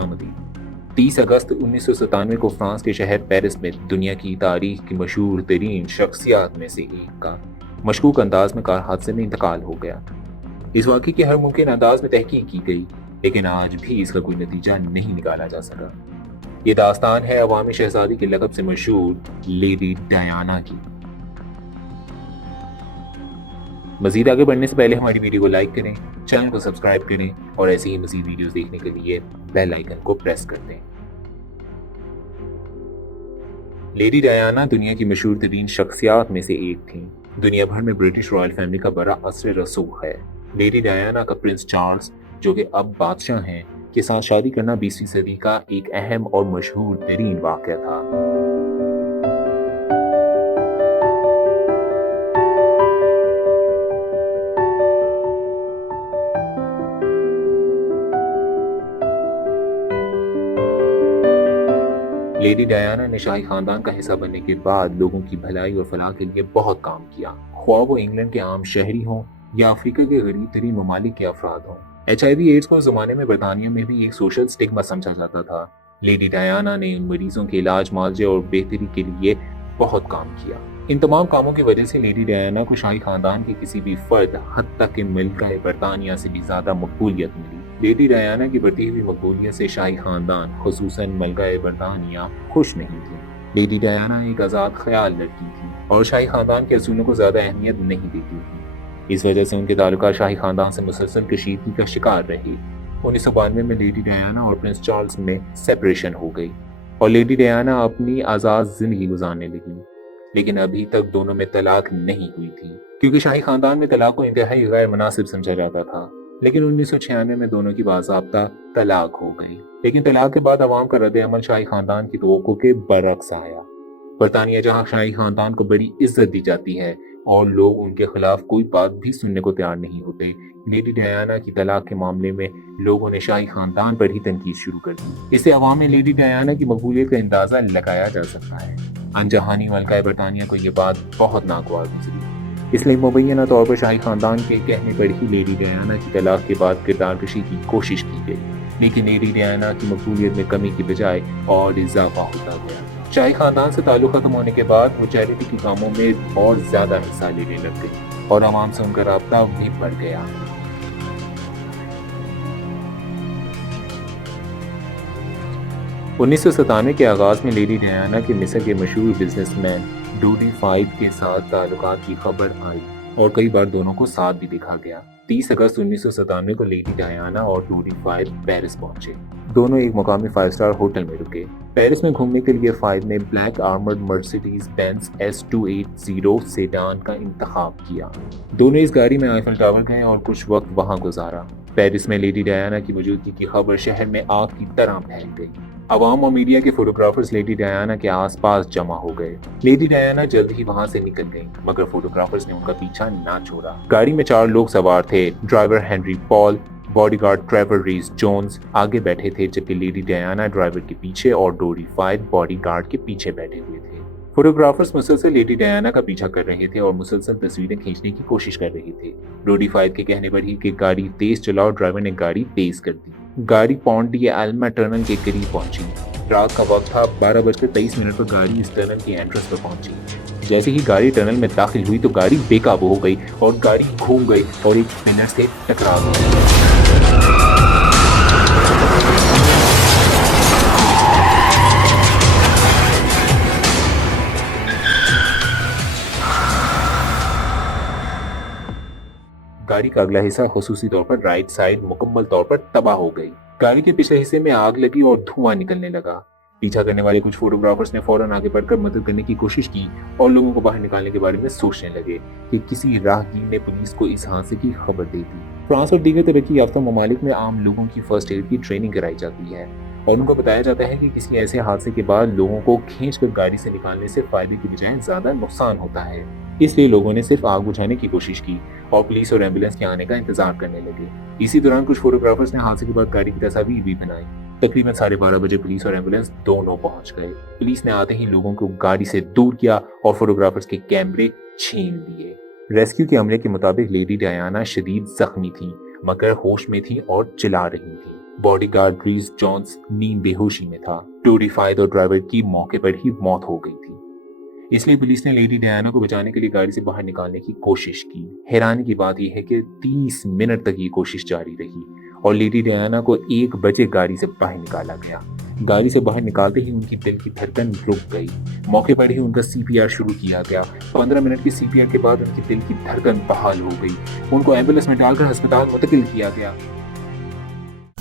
खुशामदीद। 30 अगस्त 1997 को फ्रांस के शहर पेरिस में दुनिया की तारीख की मशहूर तरीन शख्सियात में से एक का मशकूक अंदाज में कार हादसे में इंतकाल हो गया। इस वाक़े की हर मुमकिन अंदाज में तहकीक की गई, लेकिन आज भी इसका कोई नतीजा नहीं निकाला जा सका। ये दास्तान है अवामी शहजादी के लक़ब से मशहूर लेडी डायना की। मज़ीद आगे बढ़ने से पहले हमारी वीडियो को लाइक करें, चैनल को सब्सक्राइब करें और ऐसी ही मज़ीद वीडियोस देखने के लिए बेल आइकन को प्रेस कर दें। लेडी डायना दुनिया की मशहूर तरीन शख्सियात में से एक थी। दुनिया भर में ब्रिटिश रॉयल फैमिली का बड़ा असर रसूख है। लेडी डायना का प्रिंस चार्ल्स, जो कि अब बादशाह हैं, के साथ शादी करना 20वीं सदी का एक अहम और मशहूर तरीन वाक़या था। लेडी डायना ने शाही खानदान का हिस्सा बनने के बाद लोगों की भलाई और फलाह के लिए बहुत काम किया, ख्वाह वो इंग्लैंड के आम शहरी हों या अफ्रीका के गरीब तरीन ममालिक के अफराद हों। HIV एड्स को उस जमाने में बरतानिया में भी एक सोशल स्टिग्मा समझा जाता था। लेडी डायना ने उन मरीजों के इलाज, मुआवजे और बेहतरी के लिए बहुत काम किया। इन तमाम कामों की वजह से लेडी डायना को शाही खानदान के किसी भी फर्द, हत्ता कि मलिका बरतानिया से भी ज्यादा मकबूलियत मिली। लेडी डायना की बढ़ती हुई मकबूलियत से शाही खानदान, खुसूसन मलिका बरतानिया, खुश नहीं थी। लेडी डायना एक आज़ाद ख्याल लड़की थी और शाही खानदान के असूलों को ज्यादा अहमियत नहीं देती थी। इस वजह से उनके ताल्लुकात शाही खानदान से मुसलसल कशीदगी का शिकार रहे। 1992 में लेडी डायना और प्रिंस चार्ल्स में सेपरेशन हो गई और लेडी डायना अपनी आज़ाद जिंदगी गुजारने लगी, लेकिन अभी तक दोनों में तलाक नहीं हुई थी, क्योंकि शाही खानदान में तलाक को इंतहाई गैर मुनासिब समझा जाता था। लेकिन 1996 में दोनों की बाज़ाब्ता तलाक हो गई। लेकिन तलाक के बाद अवाम का रद्द-ए-अमल शाही खानदान की तवक्को के बरअक्स आया। बरतानिया, जहाँ शाही खानदान को बड़ी इज्जत दी जाती है और लोग उनके खिलाफ कोई बात भी सुनने को तैयार नहीं होते, लेडी डायना की तलाक के मामले में लोगों ने शाही खानदान पर ही तनकीद शुरू कर दी। इससे अवाम में लेडी डायना की मकबूलियत का अंदाजा लगाया जा सकता है। अनजहानी मलिका बरतानिया को ये बात बहुत नागवार गुजरी, इसलिए मुबैना तौर पर शाही खानदान के कहने पर ही लेडी डायना की तलाक के बाद किरदार कशी की कोशिश की गई। लेकिन लेडी डायना की मकबूलियत में कमी की बजाय और इजाफा होता गया। शाही खानदान से ताल्लुक खत्म होने के बाद वो चैरिटी के कामों में और ज्यादा हिस्सा लेने लग गई और आवाम से उनका राब्ता भी बढ़ गया। उन्नीस सौ 97 के आगाज में लेडी डायना के मिस्र के मशहूर बिजनेसमैन डोडी फाइव के साथ ताल्लुकात की खबर आई और कई बार दोनों को साथ भी देखा गया। 30 अगस्त 1997 को लेडी डायना और डोडी फाइव पेरिस पहुंचे। दोनों एक मुकामी 5 स्टार होटल में रुके। पेरिस में घूमने के लिए फाइव ने black armoured Mercedes Benz S280 sedan का इंतखाब किया। दोनों इस गाड़ी में आईफल टावर गए और कुछ वक्त वहां गुजारा। पेरिस में लेडी डायना की मौजूदगी की खबर शहर में आग की तरह फैल गई। अवाम और मीडिया के फोटोग्राफर्स लेडी डायना के आसपास जमा हो गए। लेडी डायना जल्द ही वहां से निकल गईं, मगर फोटोग्राफर्स ने उनका पीछा ना छोड़ा। गाड़ी में 4 लोग सवार थे। Driver Henry Paul, bodyguard Trevor Rees Jones आगे बैठे थे, जबकि लेडी डायना ड्राइवर के पीछे और डोडी फाइव बॉडीगार्ड के पीछे बैठे हुए थे। फोटोग्राफर्स मुसलसल लेडी डायना का पीछा कर रहे थे और मुसलसल तस्वीरें खींचने की कोशिश कर रहे थे। डोडी फाइव के कहने पर ही कि गाड़ी तेज चलाओ, ड्राइवर ने गाड़ी तेज कर दी। गाड़ी पॉन्ट डी एल्मा टनल के करीब पहुंची। रात का वक्त था। 12:23 पर गाड़ी इस टनल की एंट्रेंस पर पहुंची। जैसे ही गाड़ी टनल में दाखिल हुई तो गाड़ी बेकाबू हो गई और गाड़ी घूम गई और एक पिलर से टकरा गई। गाड़ी का अगला हिस्सा खुसूसी तौर पर राइट साइड मुकम्मल तौर पर तबाह हो गई। गाड़ी के पिछले हिस्से में आग लगी और धुआं निकलने लगा। पीछा करने वाले कुछ फोटोग्राफर्स ने फौरन आगे बढ़कर मदद करने की कोशिश की और लोगों को बाहर निकालने के बारे में सोचने लगे कि किसी राहगीर ने पुलिस को इस हादसे की खबर दे दी। फ्रांस और दीगर तरक्की याफ्ता ममालिक में आम लोगों की फर्स्ट एड की ट्रेनिंग कराई जाती है और उनको बताया जाता है कि किसी ऐसे हादसे के बाद लोगों को खींचकर गाड़ी से निकालने से फायदे की बजाय ज्यादा नुकसान होता है। इसलिए लोगों ने सिर्फ आग बुझाने की कोशिश की और पुलिस और एम्बुलेंस के आने का इंतजार करने लगे। इसी दौरान कुछ फोटोग्राफर्स ने हादसे के बाद गाड़ी की तस्वीर भी बनाई। तकरीबन 12:30 बजे पुलिस और एम्बुलेंस दोनों पहुंच गए। पुलिस ने आते ही लोगों को गाड़ी से दूर किया और फोटोग्राफर्स के कैमरे छीन लिए। रेस्क्यू के अमले के मुताबिक लेडी डायना शदीद जख्मी थी, मगर होश में थी और चिल्ला रही थी। बॉडी गार्ड रीस जॉन्स नींद बेहोशी में था। टोरी फायद और ड्राइवर की मौके पर ही मौत हो गई थी। इसलिए पुलिस ने लेडी डायना को बचाने के लिए गाड़ी से बाहर निकालने की कोशिश की। हैरानी की बात यह है कि 30 मिनट तक ये कोशिश जारी रही और लेडी डायना को 1 बजे गाड़ी से बाहर निकाला गया। गाड़ी से बाहर निकालते ही उनकी दिल की धड़कन रुक गई। मौके पर ही उनका CPR शुरू किया गया। 15 मिनट की CPR के बाद उनकी दिल की धड़कन बहाल हो गई। उनको एम्बुलेंस में डालकर अस्पताल मुंतकिल किया गया।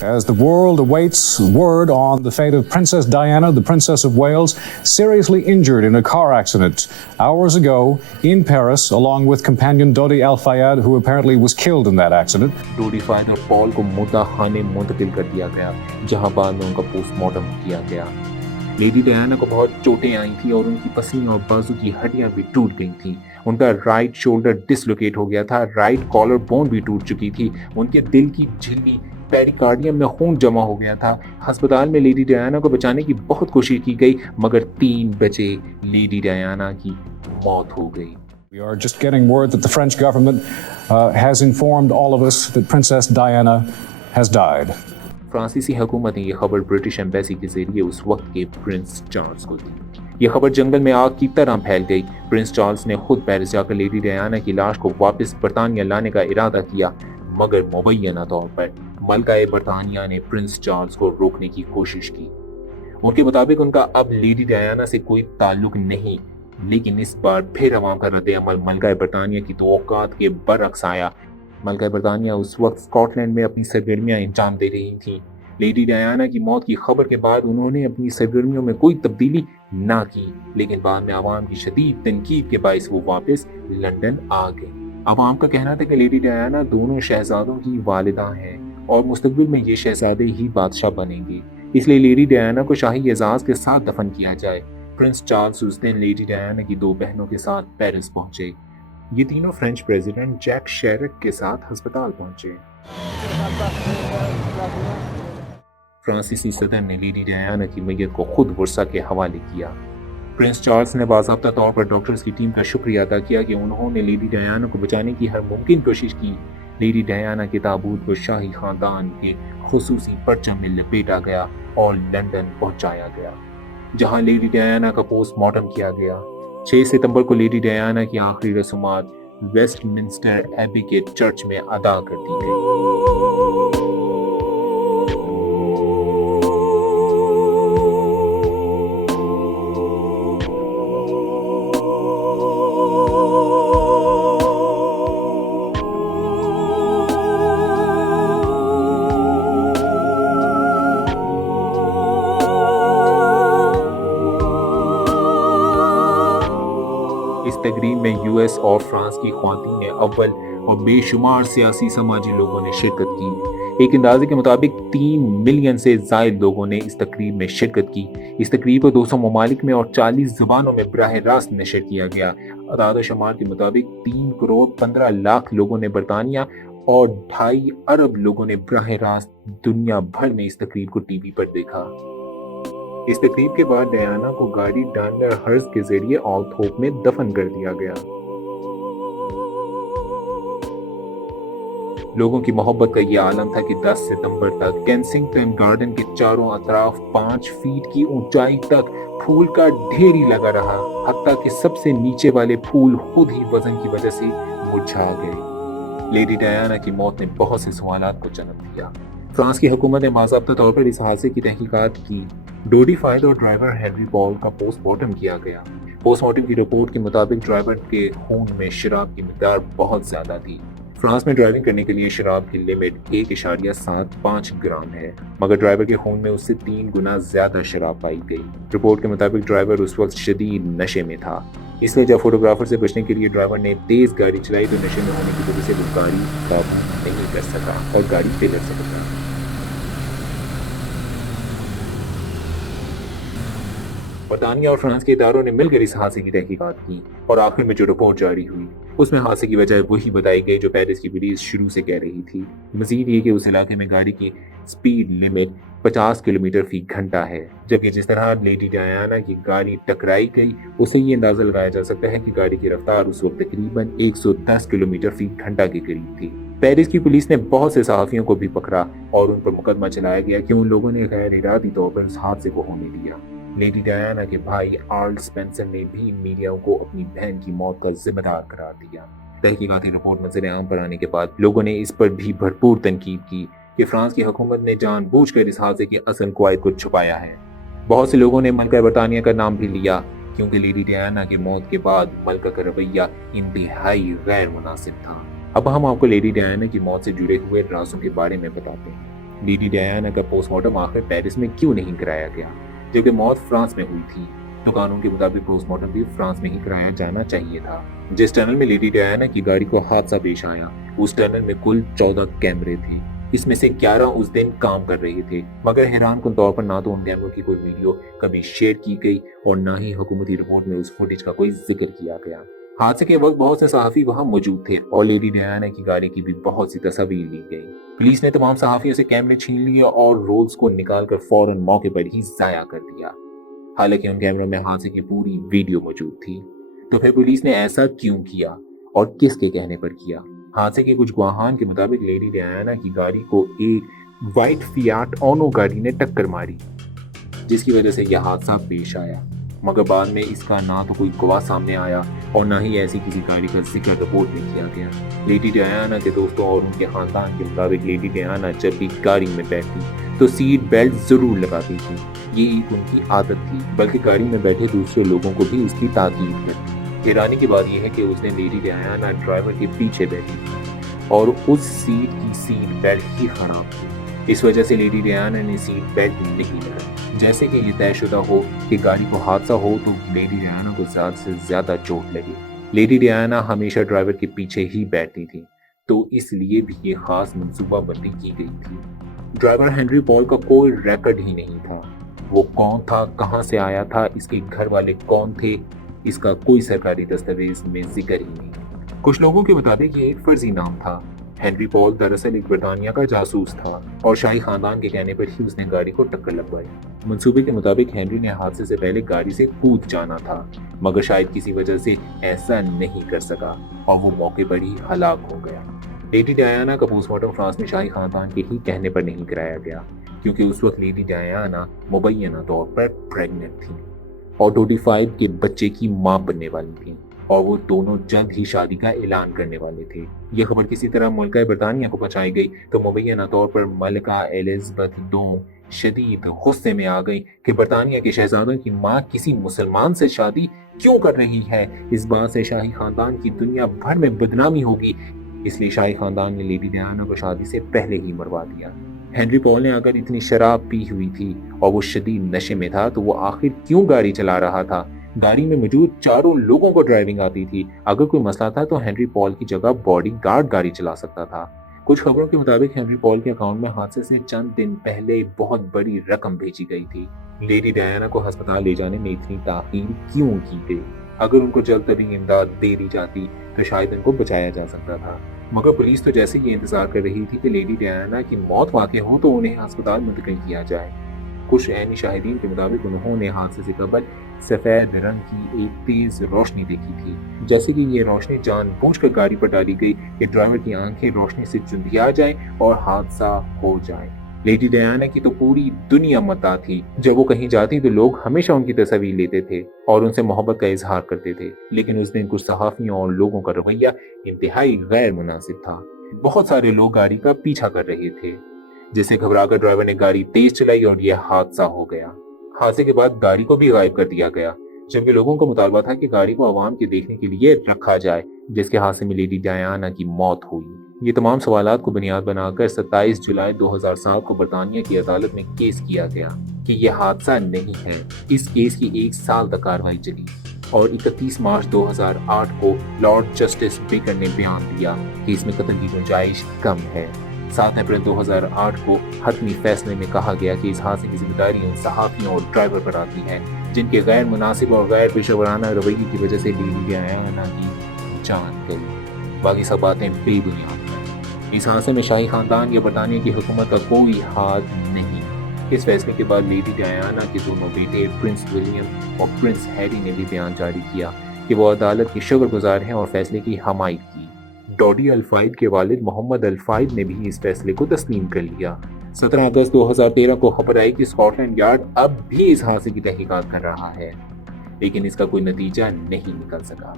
As the world awaits word on the fate of Princess Diana, the Princess of Wales, seriously injured in a car accident hours ago in Paris, along with companion Dodi Al Fayed, who apparently was killed in that accident. डोडी फायद और Paul को मुर्दा खाने मुंतकिल कर दिया गया, जहां बाद में उनका पोस्टमार्टम किया गया। लेडी डायना को बहुत चोटें आई थी और उनकी पसली और बाजू की हड्डियां भी टूट गई थी। उनका राइट शोल्डर डिसलोकेट हो गया था, राइट कॉलर बोन भी टूट चुकी थी। उनके दिल की झिल्ली पेरिकार्डियम में खून जमा हो गया था। अस्पताल में लेडी डायना को बचाने की बहुत कोशिश की गई, मगर 3 बजे लेडी डायना की मौत हो गई। We are just getting word that the French government has informed all of us that Princess Diana has died. फ्रांसीसी हुकूमत ने यह खबर ब्रिटिश एम्बेसी के जरिए उस वक्त के प्रिंस चार्ल्स को दी। यह खबर जंगल में आग की तरह फैल गई। प्रिंस चार्ल्स ने खुद पेरिस जाकर लेडी डायना की लाश को वापस बरतानिया लाने का इरादा किया, मगर मुबैना तौर पर मलकाए बरतानिया ने प्रिंस चार्ल्स को रोकने की कोशिश की। उनके मुताबिक उनका अब लेडी डायना से कोई ताल्लुक नहीं, लेकिन इस बार फिर अवाम का रद्द-ए-अमल मलकाए बरतानिया की तवक्कुआत के बरअक्स आया। मलकाए बरतानिया उस वक्त स्कॉटलैंड में अपनी सरगर्मियां अंजाम दे रही थीं। लेडी डायना की मौत की खबर के बाद उन्होंने अपनी सरगर्मियों में कोई तब्दीली ना की, लेकिन बाद में अवाम की शदीद तनकीद के बायस वो वापस लंदन आ गई। अवाम का कहना था कि लेडी डायना दोनों शहजादों की वालिदा हैं और मुस्तकबिल में ये शहजादे ही बादशाह बनेंगे, इसलिए लेडी डायना को शाही एजाज के साथ दफन किया जाए। प्रिंस चार्ल्स उस दिन लेडी डायना की 2 बहनों के साथ पेरिस पहुंचे। ये तीनों फ्रेंच प्रेसिडेंट जैक शेरक के साथ अस्पताल पहुंचे। फ्रांसीसी सदर ने लेडी डायना की मैयत को खुद वर्सा के हवाले किया। प्रिंस चार्ल्स ने बाज़ाब्ता तौर पर डॉक्टर्स की टीम का शुक्रिया अदा किया कि उन्होंने लेडी डायना को बचाने की हर मुमकिन कोशिश की। लेडी डायना के ताबूत को शाही खानदान के खुसूसी परचम में लपेटा गया और लंदन पहुंचाया गया, जहां लेडी डायना का पोस्टमार्टम किया गया। 6 सितंबर को लेडी डायना की आखिरी रस्मात वेस्टमिंस्टर एबी के चर्च में अदा कर दी गई। इस तकरीब में यूएस और फ्रांस की ख्वातीन अव्वल और बेशुमार सियासी समाजी लोगों ने शिरकत की। एक अंदाजे के मुताबिक 3 मिलियन से ज़ायद लोगों ने इस तकरीब में शिरकत की। इस तकरीब को 200 ममालिक में और 40 ज़ुबानों में बराह रास्त नशर किया गया। अदाद शुमार के मुताबिक 3 करोड़ 15 लाख लोगों ने बरतानिया और 2.5 अरब लोगों ने बराह रास्त दुनिया भर में इस तकरीब को टीवी पर देखा। इस तकरीब के बाद डायना को गाड़ी डानलर हर्ज के जरिए ऑल्थोप में दफन कर दिया गया। लोगों की मोहब्बत का यह आलम था कि 10 सितंबर तक केंसिंगटन गार्डन के चारों अतराफ 5 फीट की ऊंचाई तक फूल का ढेर ही लगा रहा, हत्ता कि सबसे नीचे वाले फूल खुद ही वजन की वजह से मुरझा गए। लेडी डायना की मौत ने बहुत से सवालात को जन्म दिया। फ्रांस की हुकूमत ने बाज़ाब्ता तौर पर इस हादसे की तहकीकात की। डोडी फायद और ड्राइवर हेनरी पॉल का पोस्टमार्टम किया गया। पोस्टमार्टम की रिपोर्ट के मुताबिक ड्राइवर के खून में शराब की मिकदार बहुत ज्यादा थी। फ्रांस में ड्राइविंग करने के लिए शराब की लिमिट 1.75 ग्राम है, मगर ड्राइवर के खून में उससे 3 गुना ज्यादा शराब पाई गई। रिपोर्ट के मुताबिक ड्राइवर उस वक्त शदीद नशे में था, इसलिए जब फोटोग्राफर से बचने के लिए ड्राइवर ने तेज गाड़ी चलाई तो नशे में होने की वजह से वो गाड़ी काबू नहीं कर सका और गाड़ी फेल से बचा। बरतानिया और फ्रांस के इदारों ने मिलकर इस हादसे की तहकीकात की और आखिर में जो रिपोर्ट जारी हुई उसमें हादसे की वजह वही बताई गई जो पेरिस की पुलिस शुरू से कह रही थी। मजीद ये कि उस इलाके में गाड़ी की स्पीड लिमिट 50 किलोमीटर फी घंटा है, जबकि जिस तरह लेडी डायना की गाड़ी टकराई गई उससे ये अंदाजा लगाया जा सकता है कि गाड़ी की रफ्तार उस वक्त तकरीबन 110 किलोमीटर फी घंटा के करीब थी। पेरिस की पुलिस ने बहुत से सहाफियों को भी पकड़ा और उन पर मुकदमा चलाया गया कि उन लोगों ने गैर इरादी तौर पर उस हादसे को होने दिया। लेडी डायना के भाई आर्ल स्पेंसर ने भी मीडिया को अपनी बहन की मौत का जिम्मेदार करार दिया। तहकीकाती रिपोर्ट मंजर आम पर आने के बाद लोगों ने इस पर भी भरपूर तनकीद की कि फ्रांस की हुकूमत ने जानबूझकर इस हादसे की असल कवायद को छुपाया है। बहुत से लोगों ने मलका बरतानिया का नाम भी लिया क्योंकि लेडी डायना की मौत के बाद मलका का रवैया इंतहाई गैर मुनासिब था। अब हम आपको लेडी डायना की मौत से जुड़े हुए राजों के बारे में बताते हैं। लेडी डायना का पोस्टमार्टम आखिर पेरिस में क्यों नहीं कराया गया, जबकि मौत फ्रांस में हुई थी तो कानून के मुताबिक पोस्टमार्टम भी फ्रांस में ही कराया जाना चाहिए था। जिस टनल में लेडी डायना की गाड़ी को हादसा पेश आया उस टनल में कुल 14 कैमरे थे, इसमें से 11 उस दिन काम कर रहे थे, मगर हैरानकुन तौर पर ना तो उन कैमरों की कोई वीडियो कभी शेयर की गई और ना ही हुकूमती रिपोर्ट में उस फुटेज का कोई जिक्र किया गया। हादसे के वक्त बहुत से सहाफी वहां मौजूद थे और लेडी डायना की गाड़ी की भी बहुत सी तस्वीर ली गई। पुलिस ने तमाम सहाफियों से कैमरे छीन लिए और रोल्स को निकालकर फौरन मौके पर ही जाया कर दिया। हालांकि उन कैमरों में हादसे की पूरी वीडियो मौजूद थी। तो फिर पुलिस ने ऐसा क्यों किया और किसके कहने पर किया? हादसे के कुछ गवाहान के मुताबिक लेडी डायना की गाड़ी को एक व्हाइट फियाट ओनो गाड़ी ने टक्कर मारी, जिसकी वजह से यह हादसा पेश आया, मगर बाद में इसका ना तो कोई गवाह सामने आया और ना ही ऐसी किसी गाड़ी का जिक्र रिपोर्ट में किया गया। लेडी डायना के दोस्तों और उनके खानदान के मुताबिक लेडी डायना जब भी गाड़ी में बैठती तो सीट बेल्ट जरूर लगाती थी, ये एक उनकी आदत थी, बल्कि गाड़ी में बैठे दूसरे लोगों को भी इसकी ताकीद करती। हैरानी की बात यह है कि उस दिन लेडी डायना ड्राइवर के पीछे बैठी थी और उस सीट की सीट बेल्ट ही खराब थी। इस वजह से लेडी डायना ने सीट बेल्ट नहीं लगाई। जैसे कि ये तयशुदा हो कि गाड़ी को हादसा हो तो लेडी डायना को ज्यादा से ज्यादा चोट लगी। लेडी डायना हमेशा ड्राइवर के पीछे ही बैठती थी, तो इसलिए भी ये खास मंसूबा बंदी की गई थी। ड्राइवर हेनरी पॉल का कोई रिकॉर्ड ही नहीं था। वो कौन था, कहां से आया था, इसके घर वाले कौन थे, इसका कोई सरकारी दस्तावेज में जिक्र ही नहीं। कुछ लोगों के मुताबिक ये एक फर्जी नाम था। हेनरी पॉल दरअसल एक बरतानिया का जासूस था और शाही खानदान के कहने पर ही उसने गाड़ी को टक्कर लगवाई। मंसूबे के मुताबिक हेनरी ने हादसे से पहले गाड़ी से कूद जाना था, मगर शायद किसी वजह से ऐसा नहीं कर सका और वो मौके पर ही हलाक हो गया। लेडी डायना का पोस्टमार्टम फ्रांस में शाही खानदान के ही कहने पर नहीं कराया गया, क्योंकि उस वक्त लेडी डायना मुबैना तौर पर प्रेग्नेंट थी और 25 के बच्चे की मां बनने वाली थी और वो दोनों जल्द ही शादी का ऐलान करने वाले थे। यह खबर किसी तरह मलका बरतानिया को पहुंचाई गई तो मुबैना तौर पर मलका एलिजाबेथ II शदीद गुस्से में आ गई कि बरतानिया के शहजादों की मां किसी मुसलमान से शादी क्यों कर रही है। इस बात से शाही खानदान की दुनिया भर में बदनामी होगी, इसलिए शाही खानदान ने लेडी डायना को शादी से पहले ही मरवा दिया। हेनरी पॉल ने अगर इतनी शराब पी हुई थी और वो शदीद नशे में था तो वो आखिर क्यों गाड़ी चला रहा था? गाड़ी में मौजूद चारों लोगों को ड्राइविंग आती थी। अगर कोई मसला था तो हेनरी पॉल की जगह बॉडीगार्ड गाड़ी चला सकता था। कुछ खबरों के मुताबिक हेनरी पॉल के अकाउंट में हादसे से चंद दिन पहले बहुत बड़ी रकम भेजी गई थी। लेडी डायना को अस्पताल ले जाने में इतनी ताखीर क्यों की गई? अगर उनको जल्द तरीन इमदाद दे दी जाती तो शायद उनको बचाया जा सकता था, मगर पुलिस तो जैसे ये इंतजार कर रही थी कि लेडी डायना की मौत वाक़ई हो तो उन्हें अस्पताल मुंतकिल किया जाए। कुछ ऐनी शाहिदीन के मुताबिक उन्होंने हादसे से कबल सफेद रंग की एक तेज रोशनी देखी थी, जैसे कि ये रोशनी जानबूझकर गाड़ी पर डाली गई कि ड्राइवर की आंखें रोशनी से चुंधिया जाए और हादसा हो जाए। लेडी डायना की तो पूरी दुनिया मता थी। जब वो कहीं जाती तो लोग हमेशा उनकी तस्वीर लेते थे और उनसे मोहब्बत का इजहार करते थे, लेकिन उस दिन कुछ सहाफियों और लोगों का रवैया इंतहाई गैर मुनासिब था। बहुत सारे लोग गाड़ी का पीछा कर रहे थे, जिससे घबराकर ड्राइवर ने गाड़ी तेज चलाई और यह हादसा हो गया। हादसे के बाद गाड़ी को भी गायब कर दिया गया, जबकि लोगों का मुतालबा था कि गाड़ी को आवाम के देखने के लिए रखा जाए, जिसके हादसे में लेडी डायना की मौत हुई। ये तमाम सवालात को बुनियाद बनाकर 27 जुलाई 2007 को बरतानिया की अदालत में केस किया गया कि यह हादसा नहीं है। इस केस की 1 साल तक कार्रवाई चली और 31 मार्च 2008 को लॉर्ड जस्टिस बेकर ने बयान दिया कि इसमें कत्ल की गुंजाइश कम है। 7 अप्रैल 2008 को हतमी फैसले में कहा गया कि इस हादसे की जिम्मेदारी उन सहाफियों और ड्राइवर पर आती है जिनके गैर मुनासिब और गैर पेशेवराना रवैये की वजह से लेडी डायना की जान गई। बाकी सब बातें बेबुनियाद हैं। इस हादसे में शाही खानदान या बरतानिया की हुकूमत का कोई हाथ नहीं। اس فیصلے کے بعد لیڈی ڈیانا کے دونوں بیٹے پرنس ولیم اور پرنس ہیری نے بھی بیان جاری کیا کہ وہ عدالت کے شکر گزار ہیں اور فیصلے کی حمایت کی۔ ڈوڈی الفائد کے والد محمد الفائد نے بھی اس فیصلے کو تسلیم کر لیا۔ 17 اگست 2013 کو خبر آئی کہ اسکاٹ لینڈ یارڈ اب بھی اس حادثے کی تحقیقات کر رہا ہے، لیکن اس کا کوئی نتیجہ نہیں نکل سکا۔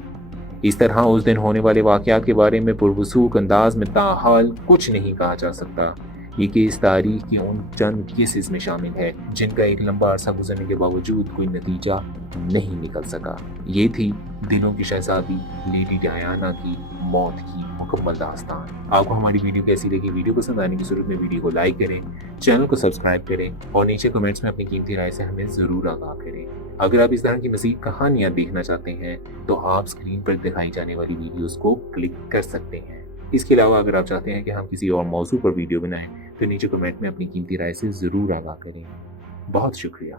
اس طرح اس دن ہونے والے واقعات کے بارے میں پروسوک انداز میں تاحال کچھ نہیں کہا جا سکتا۔ یہ کیس تاریخ کے ان چند کیسز میں شامل ہے جن کا ایک لمبا عرصہ گزرنے کے باوجود کوئی نتیجہ نہیں نکل سکا۔ یہ تھی دلوں کی شہزادی لیڈی ڈیانا کی موت کی مکمل داستان۔ آپ کو ہماری ویڈیو کیسی لگی؟ ویڈیو پسند آنے کی صورت میں ویڈیو کو لائک کریں، چینل کو سبسکرائب کریں اور نیچے کمنٹس میں اپنی قیمتی رائے سے ہمیں ضرور آگاہ کریں۔ اگر آپ اس طرح کی مزید کہانیاں دیکھنا چاہتے ہیں تو آپ اسکرین پر دکھائی جانے والی ویڈیوز کو کلک کر سکتے ہیں۔ اس کے علاوہ اگر آپ چاہتے ہیں کہ ہم کسی اور موضوع پر ویڈیو بنائیں تو نیچے کمنٹ میں اپنی قیمتی رائے سے ضرور آگاہ کریں۔ بہت شکریہ۔